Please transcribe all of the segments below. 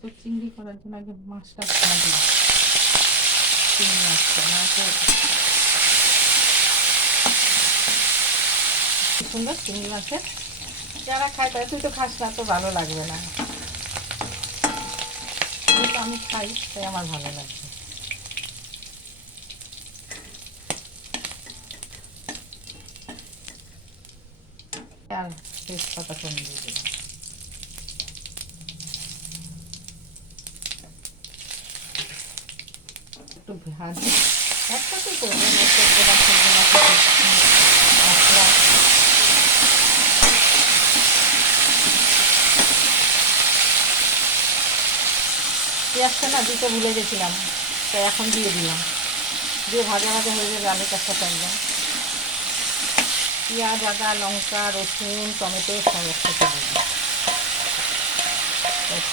তো চিংড়ি করার জন্য আগে মাছটা ভাজি, চিংড়ি মাছটা নয়তো সুন্দর চিংড়ি মাছের। যারা খায় তাই, তুই তো খাস না, তো ভালো লাগবে না, কিন্তু আমি খাই তাই আমার ভালো লাগবে। আর তেজপাতা কম দিয়ে দিলাম। একটু ভাজি একসাথে করবো, মশলা পেঁয়াজটা না দিতে ভুলে গেছিলাম, তাই এখন দিয়ে দিলাম, দিয়ে ভাজা ভাজা হয়ে যাবে আলুটার সাথে একদম। পেঁয়াজ, আদা, লঙ্কা, রসুন, টমেটো সব একসাথে দেবো, কত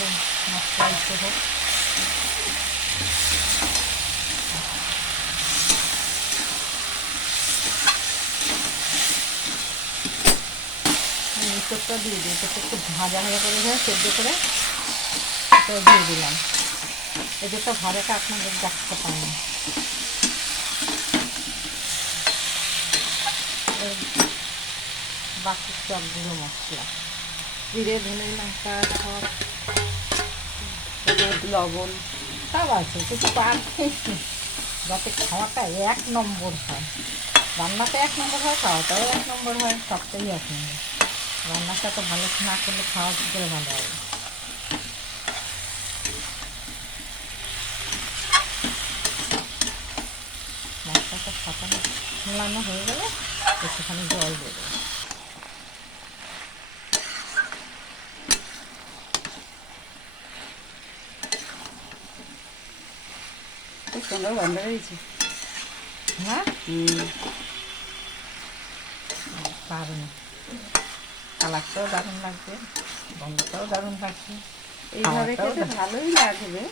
মশলা একটু হোক। ইঁচড়টা দিয়ে দিই, ইঁচড়টা একটু ভাজা ভাজা করে সেদ্ধ করে তো দিয়ে দিলাম। এদেরটা ভাজাটা আপনাদের দেখতে পারেন। বাকি সব গুঁড়ো মশলা, জিরে, ধনে, লঙ্কা, সব লবণ সব আছে, কিছু পারছি যাতে খাওয়াটা 1 নম্বর হয়। রান্নাতে 1 নম্বর হয়, খাওয়াটাও 1 নম্বর হয়, সবটাই 1 নম্বর। রান্নাটা তো ভালো না করলে খাওয়া কী করে ভালো হবে। মশলাটা ফাটানো মেলানো হয়ে গেলে একটুখানি জল দেবো। খুব সুন্দর গন্ধ হয়েছে। হ্যাঁ, দারুণ, কালারটাও দারুণ লাগবে, গন্ধটাও দারুণ লাগবে, এইভাবে খেতে ভালোই লাগবে,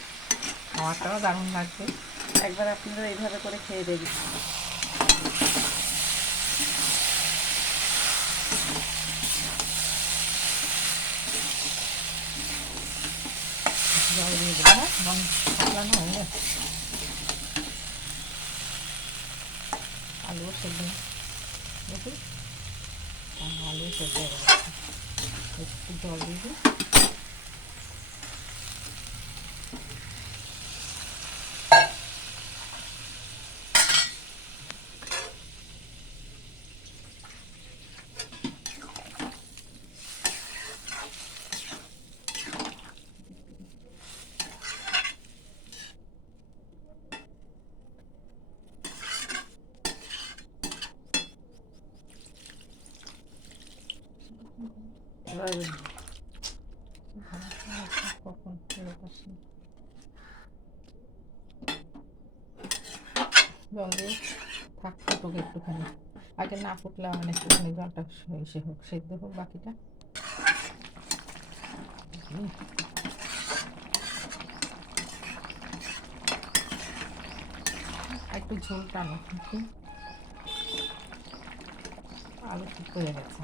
খাওয়াটাও দারুণ লাগবে। একবার আপনারা এইভাবে করে খেয়ে দেখবেন। জল দিয়ে দেবো, হ্যাঁ, ফাটানো হয়ে গেছে। আলু সেদ্ধ দেখি, আলু সেদ্ধ হয়ে গেছে, একটু জল দিয়ে দিই। এবার কখন ফেরত আসি, জল দিয়ে থাক, ফুটুক একটুখানি, আগে না ফুটলে মানে একটুখানি জলটা এসে হোক, সেদ্ধ হোক বাকিটা। একটু ঝোল টানো, কিন্তু আলু সিদ্ধ হয়ে গেছে।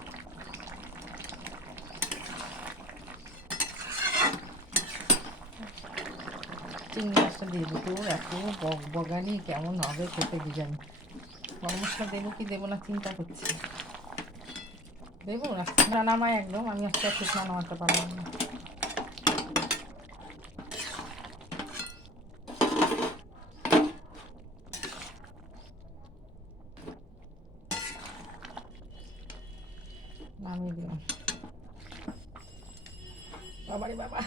চিংড়ি মাছটা দিয়ে দিতে, ওর এত বগানি কেমন হবে খেতে কি জানি। গরম মশলা দেবো কি দেবো না চিন্তা করছি, দেবো না নামাই একদম, আমি আজকে ঠিক না নামাতে পারলাম না। নামিয়ে দিলাম, বাবারে বাবা।